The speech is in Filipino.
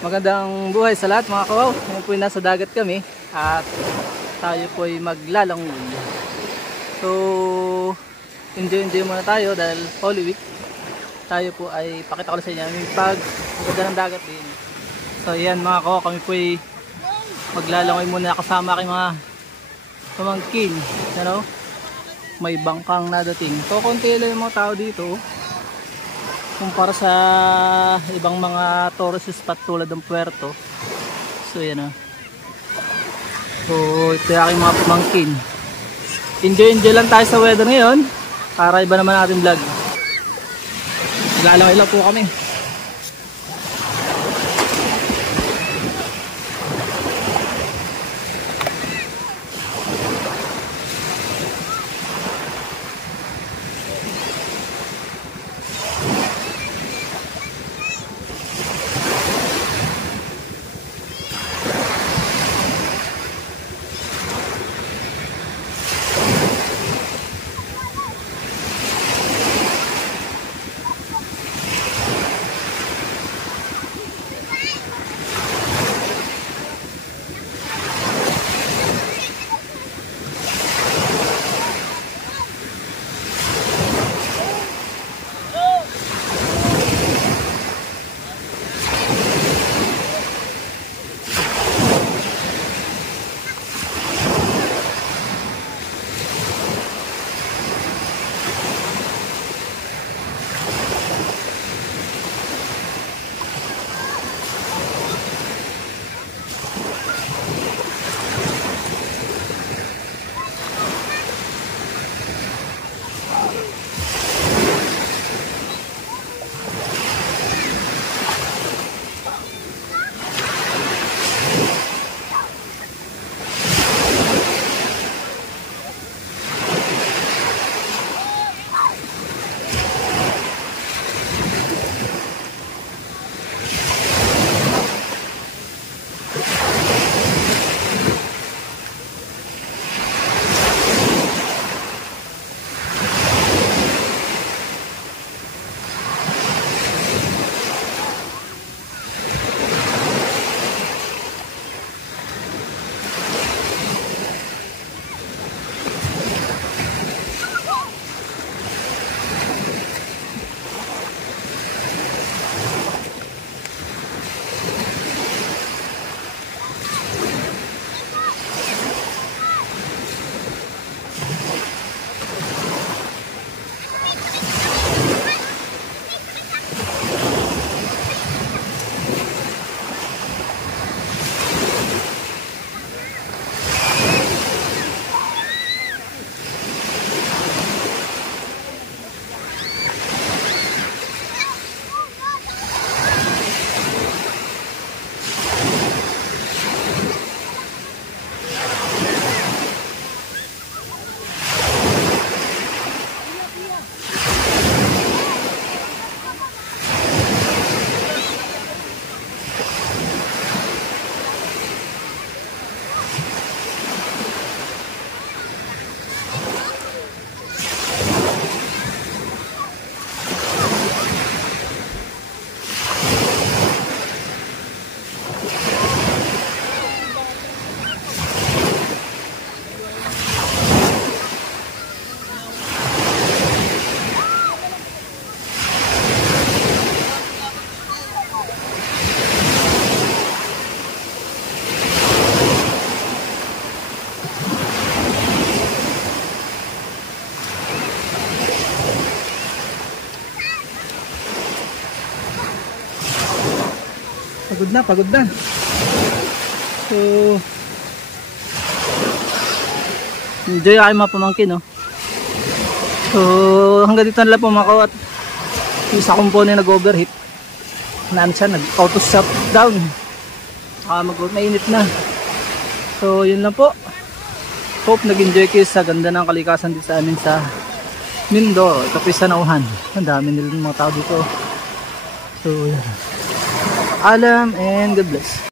Magandang buhay sa lahat mga kawaw. Ngayon po nasa dagat kami at tayo po ay maglalangoy. So enjoy muna tayo dahil Holy Week. Tayo po ay pakita ko sa inyo yung pagpunta ng dagat din. So yan mga kawaw, kami po ay maglalangoy muna kasama aking mga pamangkin. Ano? May bangkang nadating. So konti lang yung mga tao dito kumpara sa ibang mga tourist spot tulad ng Puerto. So yan o. So ito yung aking mga pamangkin. Enjoy lang tayo sa weather ngayon para iba naman natin vlog. Naglalakay lang po kami. Pagod na. So enjoy kayo mga pamangkin, no? So hanggang dito na lang po mga kawaw. At yung isa component nag-overheat. Naan siya, nag-auto shut down. Mainit na. So yun lang po. Hope nag-enjoy kayo sa ganda ng kalikasan dito sa amin sa Mindoro. Ito po sa Nauhan. Ang dami nilang mga tao dito. So yan. Alam and God bless.